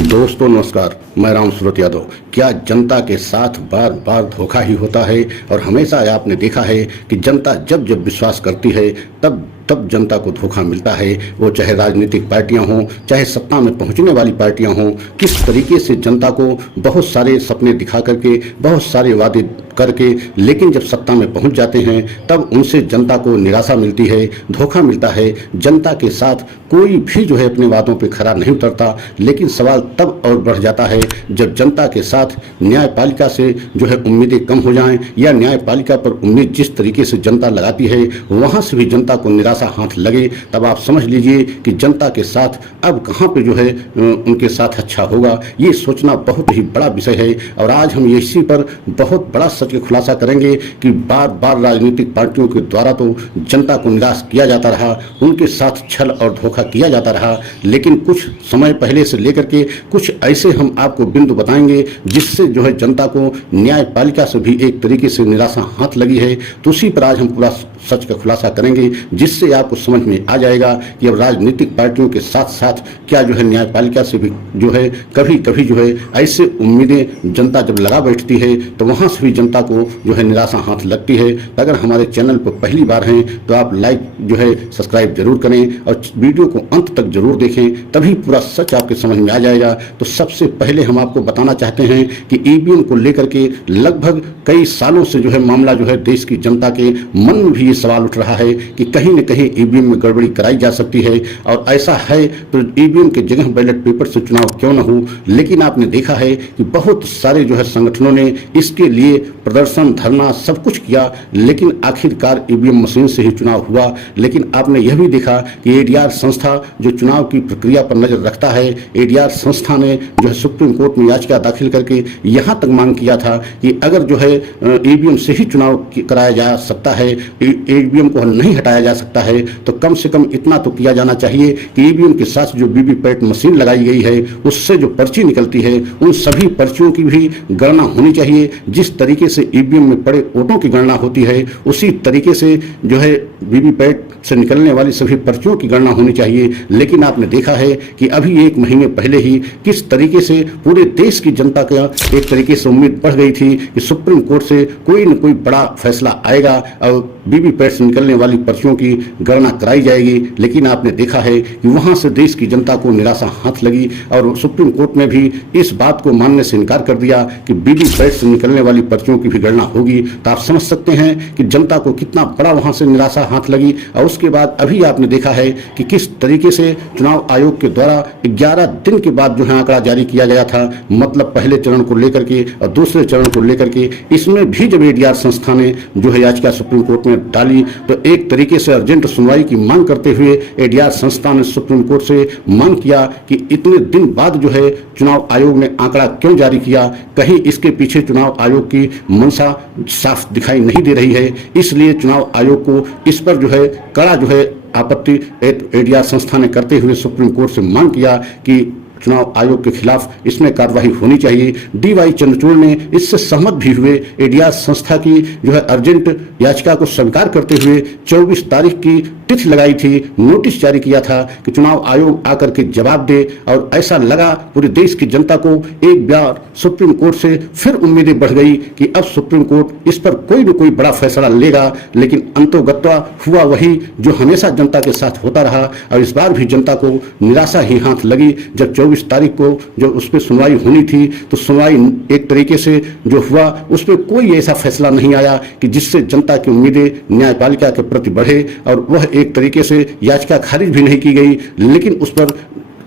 दोस्तों नमस्कार, मैं राम सूरत यादव। क्या जनता के साथ बार बार धोखा ही होता है? और हमेशा आपने देखा है कि जनता जब जब विश्वास करती है तब तब जनता को धोखा मिलता है। वो चाहे राजनीतिक पार्टियां हों, चाहे सत्ता में पहुंचने वाली पार्टियां हों, किस तरीके से जनता को बहुत सारे सपने दिखा करके, बहुत सारे वादे करके, लेकिन जब सत्ता में पहुंच जाते हैं तब उनसे जनता को निराशा मिलती है, धोखा मिलता है। जनता के साथ कोई भी जो है अपने वादों पे खरा नहीं उतरता। लेकिन सवाल तब और बढ़ जाता है जब जनता के साथ न्यायपालिका से जो है उम्मीदें कम हो जाएं, या न्यायपालिका पर उम्मीद जिस तरीके से जनता लगाती है वहां से भी जनता को निराशा हाथ लगे। तब आप समझ लीजिए कि जनता के साथ अब कहां पे जो है उनके साथ अच्छा होगा। ये सोचना बहुत ही बड़ा विषय है। और आज हम इसी पर बहुत बड़ा सच का खुलासा करेंगे कि बार बार राजनीतिक पार्टियों के द्वारा तो जनता को निराश किया जाता रहा, उनके साथ छल और धोखा किया जाता रहा। लेकिन कुछ समय पहले से लेकर के कुछ ऐसे हम आपको बिंदु बताएंगे जिससे जो है जनता को न्यायपालिका से भी एक तरीके से निराशा हाथ लगी है। तो उसी पर आज हम पूरा सच का खुलासा करेंगे, जिससे आपको समझ में आ जाएगा कि अब राजनीतिक पार्टियों के साथ साथ क्या जो है न्यायपालिका से भी जो है कभी कभी जो है ऐसे उम्मीदें जनता जब लगा बैठती है तो वहां से भी जनता को जो है निराशा हाथ लगती है। तो अगर हमारे चैनल पर पहली बार हैं तो आप लाइक जो है सब्सक्राइब जरूर करें और वीडियो को अंत तक जरूर देखें, तभी पूरा सच आपके समझ में आ जाएगा। तो सबसे पहले हम आपको बताना चाहते हैं कि ईवीएम को लेकर के लगभग कई सालों से जो है मामला जो है देश की जनता के मन में भी ये सवाल उठ रहा है कि कहीं न कहीं ईवीएम में गड़बड़ी कराई जा सकती है। और ऐसा है तो ईवीएम के जगह बैलेट पेपर से चुनाव क्यों न हो। लेकिन आपने देखा है कि बहुत सारे जो है संगठनों ने इसके लिए प्रदर्शन, धरना सब कुछ किया, लेकिन आखिरकार ईवीएम मशीन से ही चुनाव हुआ। लेकिन आपने यह भी देखा कि एडीआर संस्था जो चुनाव की प्रक्रिया पर नजर रखता है, एडीआर संस्था ने जो है सुप्रीम कोर्ट में याचिका दाखिल करके यहां तक मांग किया था कि अगर जो है ईवीएम से ही चुनाव कराया जा सकता है, ईवीएम को नहीं हटाया जा सकता है, तो कम से कम इतना तो किया जाना चाहिए कि ईवीएम के साथ जो वीवीपैट मशीन लगाई गई है उससे जो पर्ची निकलती है उन सभी पर्चियों की भी गणना होनी चाहिए। जिस तरीके से ईवीएम में पड़े वोटों की गणना होती है उसी तरीके से जो है वीवीपैट से निकलने वाली सभी पर्चियों की गणना होनी चाहिए। लेकिन आपने देखा है कि अभी एक महीने पहले ही किस तरीके से पूरे देश की जनता का एक तरीके से उम्मीद बढ़ गई थी कि सुप्रीम कोर्ट से कोई न कोई बड़ा फैसला आएगा और वीवीपैट से निकलने वाली पर्चियों की गणना कराई जाएगी। लेकिन आपने देखा है कि वहां से देश की जनता को निराशा हाथ लगी और सुप्रीम कोर्ट ने भी इस बात को मानने से इनकार कर दिया कि वीवीपैट से निकलने वाली पर्चियों की भी गणना होगी। तो आप समझ सकते हैं कि जनता को कितना बड़ा वहां से निराशा हाथ लगी। और उसके बाद अभी आपने देखा है कि किस तरीके से चुनाव आयोग के द्वारा 11 दिन के बाद जो है आंकड़ा जारी किया गया था, मतलब पहले चरण को लेकर के और दूसरे चरण को लेकर के। इसमें भी जब एडीआर संस्था ने जो है याचिका सुप्रीम कोर्ट में डाली तो एक तरीके से अर्जेंट सुनवाई की मांग करते हुए एडीआर संस्था ने सुप्रीम कोर्ट से मांग किया कि इतने दिन बाद जो है चुनाव आयोग ने आंकड़ा क्यों जारी किया, कहीं इसके पीछे चुनाव आयोग की मंशा साफ दिखाई नहीं दे रही है। इसलिए चुनाव आयोग को इस पर जो है कड़ा जो है आपत्ति एडीआर संस्था ने करते हुए सुप्रीम कोर्ट से मांग किया कि चुनाव आयोग के खिलाफ इसमें कार्रवाई होनी चाहिए। डीवाई चंद्रचूड़ ने इससे सहमत भी हुए। एडीआर संस्था की जो है अर्जेंट याचिका को स्वीकार करते हुए 24 तारीख की तिथि लगाई थी, नोटिस जारी किया था कि चुनाव आयोग आकर के जवाब दे। और ऐसा लगा पूरे देश की जनता को एक बार सुप्रीम कोर्ट से फिर उम्मीदें बढ़ गई कि अब सुप्रीम कोर्ट इस पर कोई न कोई बड़ा फैसला लेगा। लेकिन अंतोगत्वा हुआ वही जो हमेशा जनता के साथ होता रहा। और इस बार भी जनता को निराशा ही हाथ लगी जब 24 तारीख को जो उस पर सुनवाई होनी थी तो सुनवाई एक तरीके से जो हुआ उस पर कोई ऐसा फैसला नहीं आया कि जिससे जनता की उम्मीदें न्यायपालिका के प्रति बढ़े। और वह एक तरीके से याचिका खारिज भी नहीं की गई, लेकिन उस पर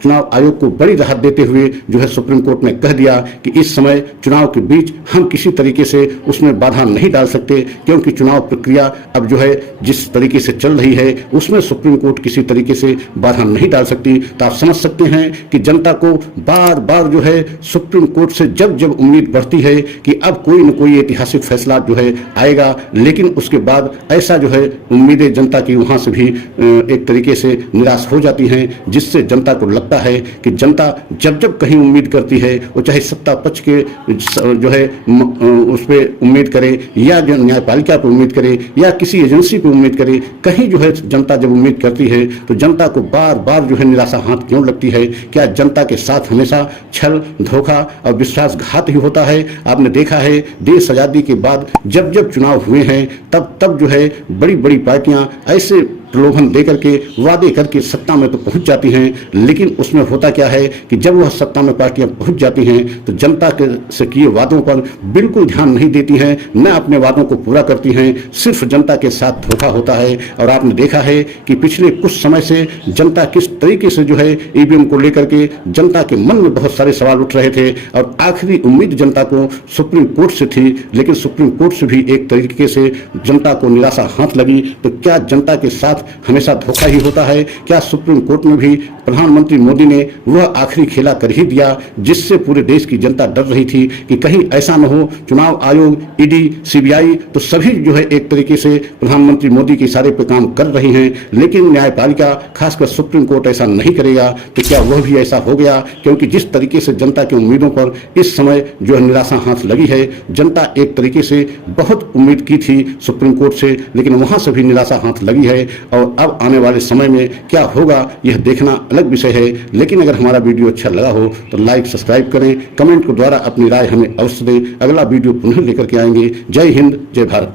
चुनाव आयोग को बड़ी राहत देते हुए जो है सुप्रीम कोर्ट ने कह दिया कि इस समय चुनाव के बीच हम किसी तरीके से उसमें बाधा नहीं डाल सकते, क्योंकि चुनाव प्रक्रिया अब जो है जिस तरीके से चल रही है उसमें सुप्रीम कोर्ट किसी तरीके से बाधा नहीं डाल सकती। तो आप समझ सकते हैं कि जनता को बार बार जो है सुप्रीम कोर्ट से जब जब उम्मीद बढ़ती है कि अब कोई न कोई ऐतिहासिक फैसला जो है आएगा, लेकिन उसके बाद ऐसा जो है उम्मीदें जनता की वहां से भी एक तरीके से निराश हो जाती हैं, जिससे जनता को लगता लगता है कि जनता जब जब कहीं उम्मीद करती है, वो चाहे सत्ता पक्ष के जो है उस पर उम्मीद करे या जो न्यायपालिका पर उम्मीद करे या किसी एजेंसी पर उम्मीद करे, कहीं जो है जनता जब उम्मीद करती है तो जनता को बार बार जो है निराशा हाथ क्यों लगती है? क्या जनता के साथ हमेशा छल, धोखा और विश्वासघात ही होता है? आपने देखा है देश आजादी के बाद जब जब चुनाव हुए हैं तब तब जो है बड़ी बड़ी पार्टियां ऐसे प्रलोभन देकर के वादे करके सत्ता में तो पहुंच जाती हैं, लेकिन उसमें होता क्या है कि जब वह सत्ता में पार्टियां पहुंच जाती हैं तो जनता के से किए वादों पर बिल्कुल ध्यान नहीं देती हैं, न अपने वादों को पूरा करती हैं, सिर्फ जनता के साथ धोखा होता है। और आपने देखा है कि पिछले कुछ समय से जनता किस तरीके से जो है ईवीएम को लेकर के जनता के मन में बहुत सारे सवाल उठ रहे थे और आखिरी उम्मीद जनता को सुप्रीम कोर्ट से थी, लेकिन सुप्रीम कोर्ट से भी एक तरीके से जनता को निराशा हाथ लगी। तो क्या जनता के साथ हमेशा धोखा ही होता है? क्या सुप्रीम कोर्ट में भी प्रधानमंत्री मोदी ने वह आखिरी खेला कर ही दिया जिससे पूरे देश की जनता डर रही थी कि कहीं ऐसा न हो चुनाव आयोग, ईडी, सीबीआई तो सभी जो है एक तरीके से प्रधानमंत्री मोदी के इशारे पर काम कर रही हैं, लेकिन न्यायपालिका खासकर सुप्रीम कोर्ट ऐसा नहीं करेगा। तो क्या वह भी ऐसा हो गया? क्योंकि जिस तरीके से जनता की उम्मीदों पर इस समय जो है निराशा हाथ लगी है, जनता एक तरीके से बहुत उम्मीद की थी सुप्रीम कोर्ट से, लेकिन वहां से भी निराशा हाथ लगी है। और अब आने वाले समय में क्या होगा यह देखना अलग विषय है। लेकिन अगर हमारा वीडियो अच्छा लगा हो तो लाइक, सब्सक्राइब करें, कमेंट के द्वारा अपनी राय हमें अवश्य दें। अगला वीडियो पुनः लेकर के आएंगे। जय हिंद, जय भारत।